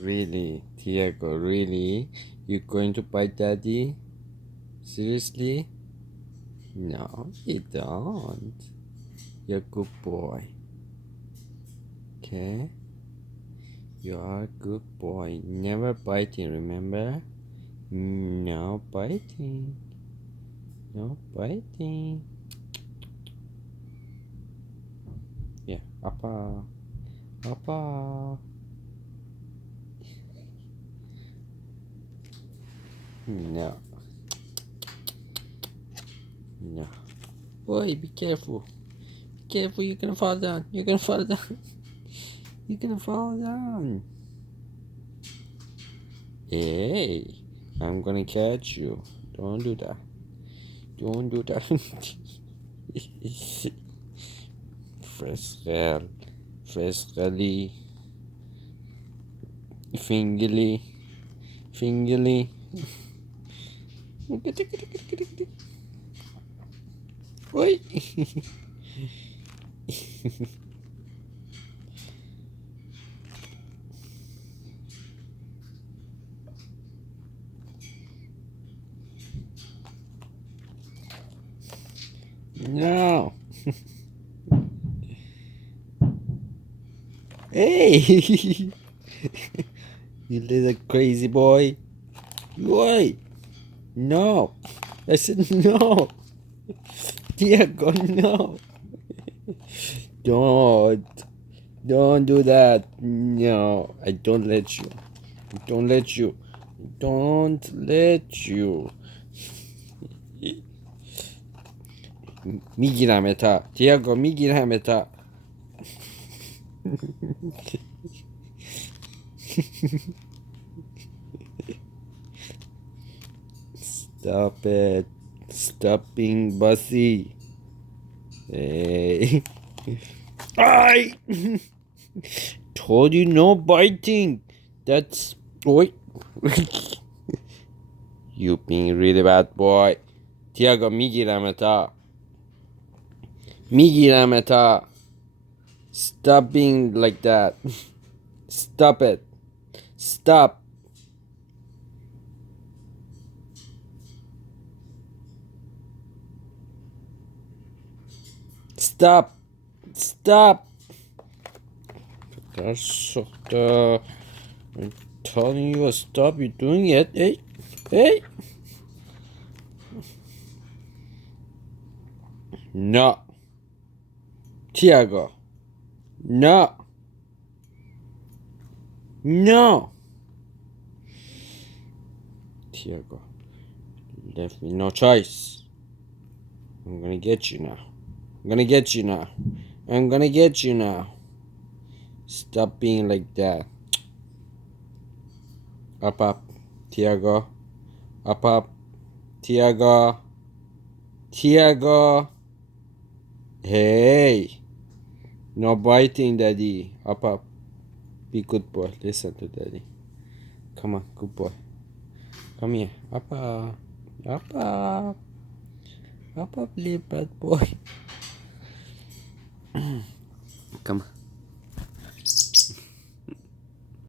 Really, Tiago, really? You going to bite daddy? Seriously? No, you don't. You're a good boy. Okay? You are a good boy. Never biting, remember? No biting. No biting. Yeah, Appa. Appa. No. No. Boy, be careful. Be careful, you're gonna fall down. You're gonna fall down. You're gonna fall down. Hey, I'm gonna catch you. Don't do that. Don't do that. Frescal. Frescally. Fingily. Fingily. Oi. No. Hey. You little crazy boy. Boy. No. I said no. Diego, no. Don't. Don't do that. No. I don't let you. Don't let you. Don't let you. 右舐めた。ティアゴ、右舐めた。Stop it. Stop being bossy. Hey. I told you no biting. That's boy. You being really bad boy. Tiago, migi rameta. Migi rameta. Stop being like that. Stop it. Stop. Stop. Stop. That's I'm telling you to stop. You're doing it. Hey. Hey. No. Tiago. No. No. Tiago. Left me no choice. I'm gonna get you now. I'm gonna get you now. I'm gonna get you now. Stop being like that. Up. Tiago. Up. Tiago. Tiago. Hey. No biting, daddy. Up. Be good boy. Listen to daddy. Come on, good boy. Come here. Up. Up, little bad boy. Come on.